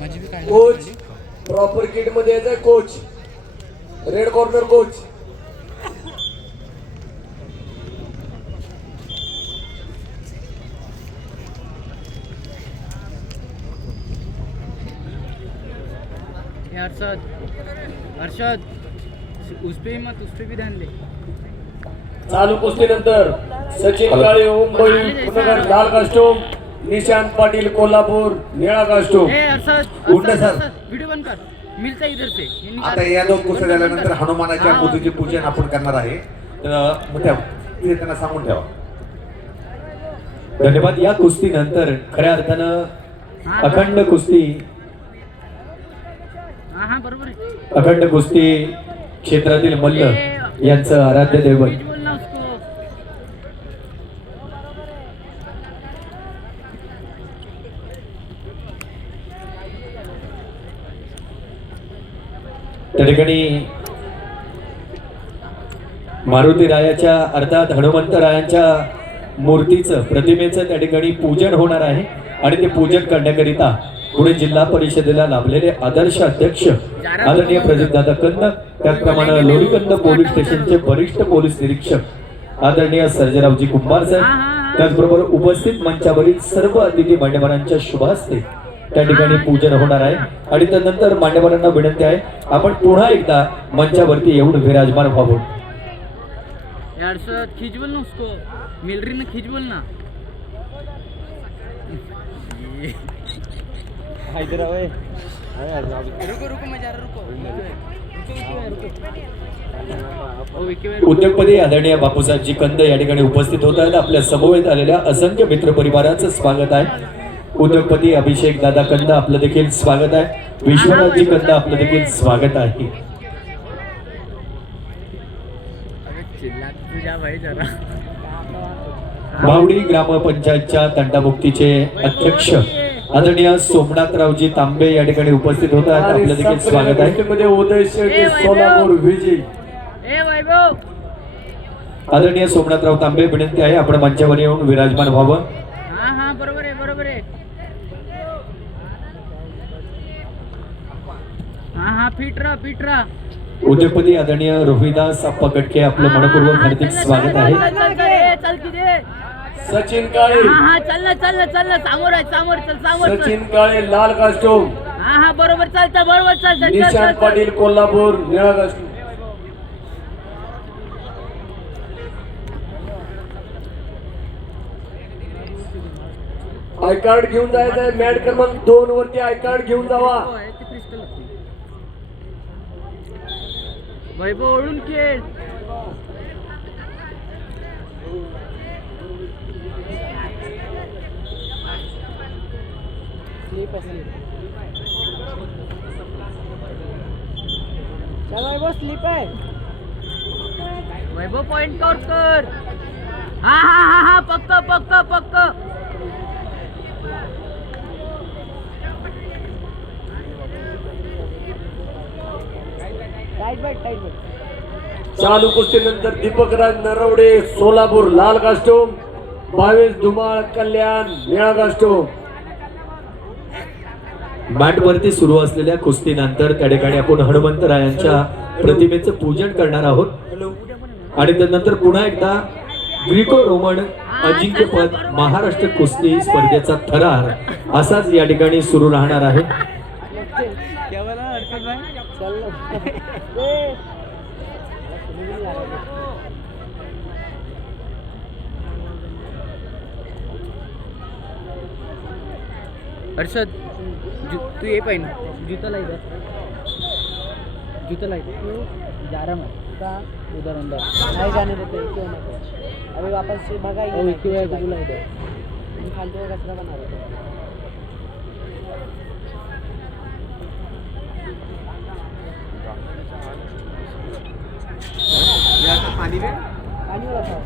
Coach proper kit मध्ये यायचंय coach red corner coach Arshad Arshad उस पे भी ध्यान दे। चालू कुस्तीनंतर सचिन काळे मुंबई पुनगर लाल कास्टूम निशांत पाटील कोल्हापूर निळा कास्टूम उठा सर वीडियो बंद कर मिलता इधर से आता या दोन कुस्त्या झाल्यानंतर हनुमानाच्या मूर्तीचे पूजन आपण करणार आहे तर मग ते त्यांना सांगून ठेवा. धन्यवाद. या कुस्तीनंतर खऱ्या अर्थानं अखंड कुस्ती बरोबर आहे. अखंड कुस्ती क्षेत्रातील मल्ल यांचं आराध्य दैवत बोलना उसको त्या ठिकाणी मारुती रायाच्या अर्थात हनुमंत रायांच्या मूर्तीचं प्रतिमेचं त्या ठिकाणी पूजन होणार आहे आणि ते पूजन करण्याकरिता पुणे जिल्हा परिषदेला लाभलेले आदर्श अध्यक्ष आदरणीय प्रदीपदादा कंद त्याचप्रमाणे लोणीकंद पोलीस स्टेशनचे वरिष्ठ पोलीस निरीक्षक आदरणीय सर्जेरावजी कुंभार साहेब त्याचबरोबर उपस्थित मंचावरील सर्व अतिथी मान्यवरांच्या शुभ हस्ते त्या ठिकाणी पूजन होणार आहे आणि त्यानंतर मान्यवरांना विनंती आहे आपण पुन्हा एकदा मंचावरती येऊन विराजमान व्हावं. अरशद खींच बोल ना उसको मिलिट्री में खींच बोल ना रुको रुको मैं जा रहा रुको उद्योगपती आदरणीय बापूसाहेबजी कंद या ठिकाणी उपस्थित होत आहेत. आपल्या समवेत आलेल्या असंख्य मित्र परिवाराचं स्वागत आहे. उद्योगपती अभिषेक दादा कंद आपलं देखील स्वागत आहे. विश्वनाथजी कंद आपलं देखील स्वागत आहे. मावडी ग्रामपंचायतच्या तंटामुक्तीचे अध्यक्ष आदरणीय सोमनाथरावजी तांबे या ठिकाणी उपस्थित होत आहेत. आपलं देखील स्वागत आहे. उदय शेळके सोलापूर विजय आदरणीय सोमनाथराव तांबे विनंती आहे आपण मंचावर येऊन विराजमान व्हावं. बरोबर आहे बरोबर आहे. फिट राहा उद्योगपती आदरणीय रोहिदास अप्पा कटके आपलं मनपूर्वक हार्दिक स्वागत आहे. सचिन काळे चल ना समोर सचिन काळे लाल कास्टूम बरोबर चालतं निशांत पाटील कोल्हापूर निळा कास्टूम आय कार्ड घेऊन जायचं आहे. मॅट क्रमांक 2 वरती आय कार्ड घेऊन जावा. वैभव ओढून खेळ स्लीप आहे. वैभव पॉइंट आउट कर. हा पक्क चालू कुस्तीनंतर दीपकराज नरवडे सोलापूर लाल कास्टूम भावेश धुमाळ कल्याण निळा कास्टूम. मॅटवरती सुरू असलेल्या कुस्तीनंतर त्या ठिकाणी आपण हनुमंतरायांच्या प्रतिमेचं पूजन करणार आहोत आणि त्यानंतर पुन्हा एकदा ग्रीको रोमन अजिंक्यपद महाराष्ट्र कुस्ती स्पर्धेचा थरार असाच या ठिकाणी सुरू राहणार आहे. हर्षद तू ये पाहिजे जूता लाई तू जा रहा मैं उधर अंदर नहीं जाने देते क्यों ना अभी वापस से भगा ही क्यों है तुला इधर फालतू का कचरा बना रहे पानी वाला था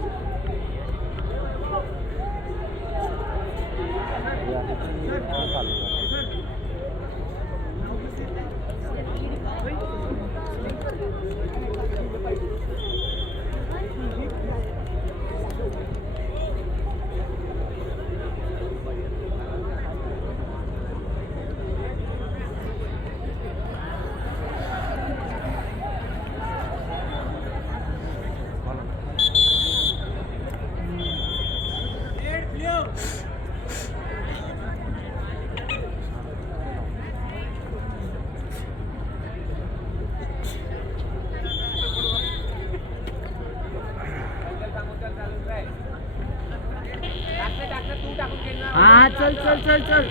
चल चल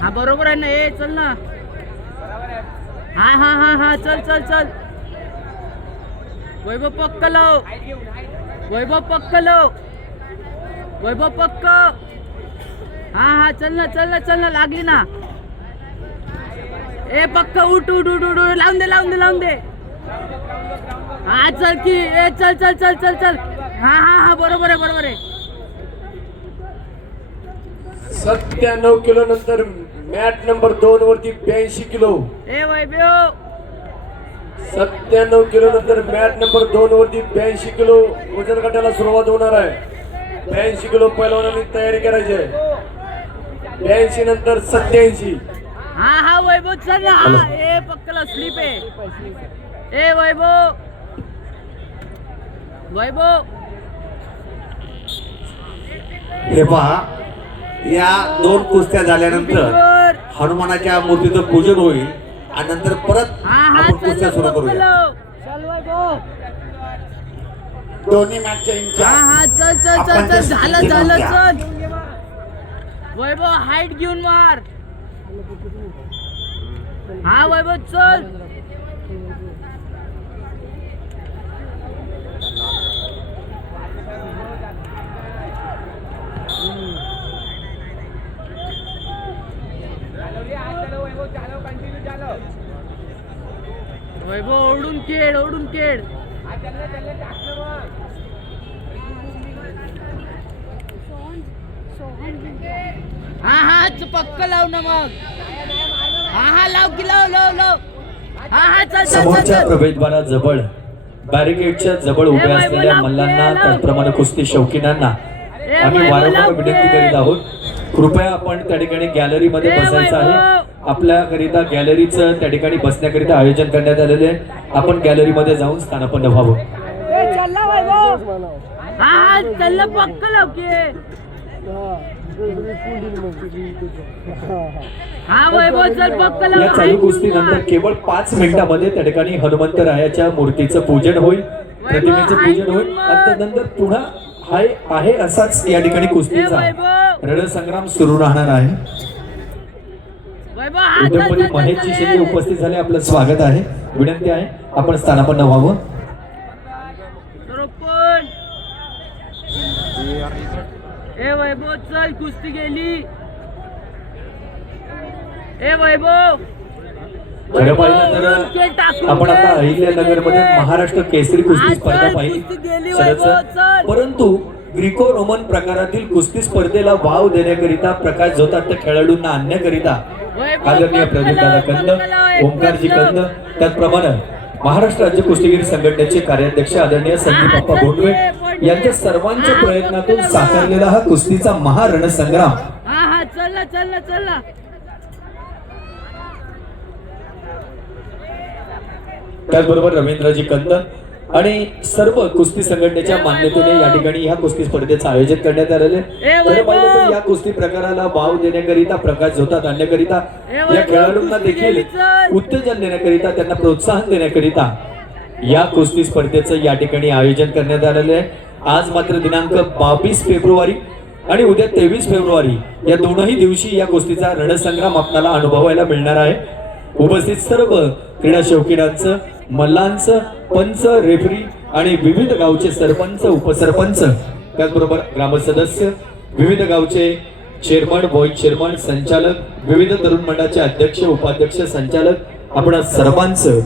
हा बरोबर आहे ना ए चल ना हा हा हा हा चल चल चल वैभव पक्क लाव वैभव पक्क लाव वैभव पक्क हा हा चल ना लागली ना ए पक्क उठ उठ उठ उठ उठ. लावून दे हा चल की ए चल चल चल चल चल हा हा हा बरोबर आहे 97 किलो नंतर मॅट नंबर 2 वरती 82 किलो ए वैभव 97 किलो नंतर मॅट नंबर 2 वरती 82 किलो वजन गटाला सुरुवात होणार आहे. 82 किलो पहिलवानांनी तयारी करायची आहे. 82 नंतर 87. हा हा वैभव चल ना हा ए पक्कला स्लिप आहे ए वैभव हे पहा या 2 कुस्त्या झाल्यानंतर हनुमानाच्या मूर्तीचं पूजन होईल आणि नंतर परत हा हा आपण चल कुस्त्या सुरू करूया. चल वैभव दोन्ही मॅचच्या हा इंचार्ज हा चल चल चल चल झालं चल वैभव हाईट घेऊन मार हा वैभव चल वैभव ओढून खेळ हा हा पक्क लाव ना मग हा लाव की लाव हा चल समोरच्या प्रवेशद्वारात जवळ बॅरिकेडच्या जवळ उभ्या असलेल्या मल्लांना त्याचप्रमाणे कुस्ती शौकीनांना आम्ही वारंवार विनंती करीत आहोत, कृपया आपण त्या ठिकाणी गॅलरीमध्ये बसायचं आहे. आपल्याकरिता गॅलरीचं त्या ठिकाणी बसण्याकरिता आयोजन करण्यात आलेले आहे. आपण गॅलरीमध्ये जाऊन स्थानापन्न व्हावं. हा चल पक्क लाव की हा वैभव चल पक्क लाव या चालू कुस्तीनंतर केवळ 5 मिनिटांमध्ये त्या ठिकाणी हनुमंतरायाच्या मूर्तीचं पूजन होईल, प्रतिमेचं पूजन होईल आणि त्यानंतर पुन्हा आहे असाच या ठिकाणी कुस्तीचा रणसंग्राम सुरू राहणार आहे. उद्योगपती महेशजी शिंदे उपस्थित झाले, आपलं स्वागत आहे. विनंती आहे आपण स्थानापन्न व्हावं. ए वैभव चल कुस्ती गेली ए वैभव खरं पाहिलं तर आपण आता अहिल्यानगर मध्ये महाराष्ट्र केसरी कुस्ती स्पर्धा पाहिली शरद, परंतु ग्रीको रोमन प्रकारातील कुस्ती स्पर्धेला वाव देण्याकरिता प्रकाश जोताट खेळाडूंना आणण्याकरिता आदरणीय प्रदीपदादा कंद, ओंकारजी कंद, त्याचप्रमाणे महाराष्ट्र राज्य कुस्तीगीर संघटनेचे कार्याध्यक्ष आदरणीय संदीप अप्पा बोंडवे यांच्या सर्वांच्या प्रयत्नातून साकारलेला हा कुस्तीचा महारणसंग्राम. हा चल ना त्याचबरोबर रवींद्रजी कंद आणि सर्व कुस्ती संघटनेच्या मान्यतेने या ठिकाणी ह्या कुस्ती स्पर्धेचं आयोजन करण्यात आलेले. खरं पाहिलं तर या कुस्ती प्रकाराला वाव देण्याकरिता, प्रकाश जोतात आणण्याकरिता, या खेळाडूंना देखील उत्तेजन देण्याकरिता, त्यांना प्रोत्साहन देण्याकरिता या कुस्ती स्पर्धेचं या ठिकाणी आयोजन करण्यात आलेले आहे. आज मात्र दिनांक 22 फेब्रुवारी आणि उद्या 23 फेब्रुवारी या दोनही दिवशी या कुस्तीचा रणसंग्राम आपल्याला अनुभवायला मिळणार आहे. उपस्थित सर्व क्रीडा शौकीनांचं, मल्लांचं, पंच, रेफरी आणि विविध गावचे सरपंच, उपसरपंच, त्याचबरोबर ग्रामसदस्य, विविध गावचे चेअरमन, व्हाईस चेअरमन, संचालक, विविध तरुण मंडळाचे अध्यक्ष, उपाध्यक्ष, संचालक, आपण सर्वांचं